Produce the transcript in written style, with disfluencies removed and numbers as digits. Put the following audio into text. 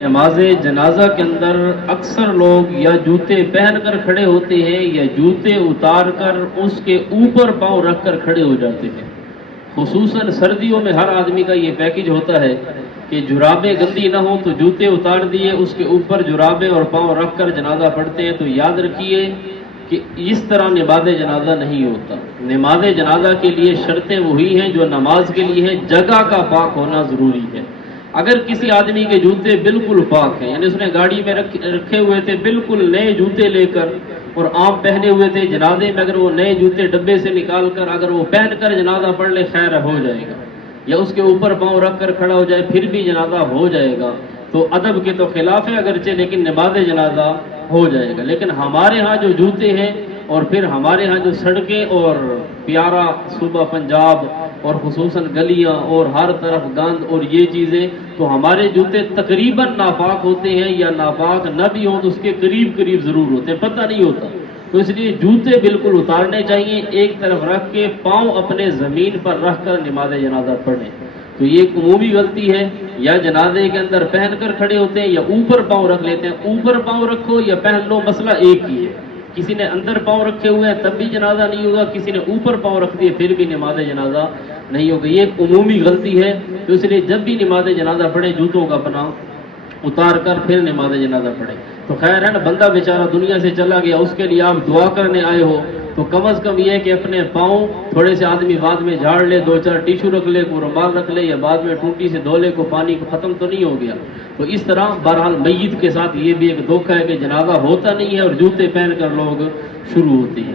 نماز جنازہ کے اندر اکثر لوگ یا جوتے پہن کر کھڑے ہوتے ہیں یا جوتے اتار کر اس کے اوپر پاؤں رکھ کر کھڑے ہو جاتے ہیں۔ خصوصاً سردیوں میں ہر آدمی کا یہ پیکج ہوتا ہے کہ جرابیں گندی نہ ہوں تو جوتے اتار دیے، اس کے اوپر جرابیں اور پاؤں رکھ کر جنازہ پڑھتے ہیں۔ تو یاد رکھیے کہ اس طرح نماز جنازہ نہیں ہوتا۔ نماز جنازہ کے لیے شرطیں وہی ہیں جو نماز کے لیے ہیں، جگہ کا پاک ہونا ضروری ہے۔ اگر کسی آدمی کے جوتے بالکل پاک ہیں، یعنی اس نے گاڑی میں رکھے ہوئے تھے بالکل نئے جوتے لے کر اور عام پہنے ہوئے تھے، جنازے میں اگر وہ نئے جوتے ڈبے سے نکال کر اگر وہ پہن کر جنازہ پڑھ لے خیر ہو جائے گا، یا اس کے اوپر پاؤں رکھ کر کھڑا ہو جائے پھر بھی جنازہ ہو جائے گا۔ تو ادب کے تو خلاف ہے اگرچہ، لیکن نماز جنازہ ہو جائے گا۔ لیکن ہمارے ہاں جو جوتے ہیں اور پھر ہمارے ہاں جو سڑکیں اور پیارا صوبہ پنجاب اور خصوصاً گلیاں اور ہر طرف گند اور یہ چیزیں، تو ہمارے جوتے تقریباً ناپاک ہوتے ہیں، یا ناپاک نہ بھی ہوں تو اس کے قریب قریب ضرور ہوتے ہیں، پتہ نہیں ہوتا۔ تو اس لیے جوتے بالکل اتارنے چاہیے، ایک طرف رکھ کے پاؤں اپنے زمین پر رکھ کر نماز جنازہ پڑھیں۔ تو یہ ایک عمومی غلطی ہے، یا جنازے کے اندر پہن کر کھڑے ہوتے ہیں یا اوپر پاؤں رکھ لیتے ہیں۔ اوپر پاؤں رکھو یا پہن لو، مسئلہ ایک ہی ہے۔ کسی نے اندر پاؤں رکھے ہوئے ہیں تب بھی جنازہ نہیں ہوگا، کسی نے اوپر پاؤں رکھ دیے پھر بھی نماز جنازہ نہیں ہوگا۔ یہ ایک عمومی غلطی ہے، تو اس لیے جب بھی نماز جنازہ پڑھیں جوتوں کا اپنا اتار کر پھر نماز جنازہ پڑھیں۔ تو خیر ہے نا، بندہ بیچارہ دنیا سے چلا گیا، اس کے لیے آپ دعا کرنے آئے ہو تو کم از کم یہ ہے کہ اپنے پاؤں تھوڑے سے آدمی بعد میں جھاڑ لے، دو چار ٹیشو رکھ لے، کوئی رومال رکھ لے، یا بعد میں ٹوٹی سے دھو لے، کو پانی کو ختم تو نہیں ہو گیا۔ تو اس طرح بہرحال میت کے ساتھ یہ بھی ایک دھوکہ ہے کہ جنازہ ہوتا نہیں ہے اور جوتے پہن کر لوگ شروع ہوتے ہیں۔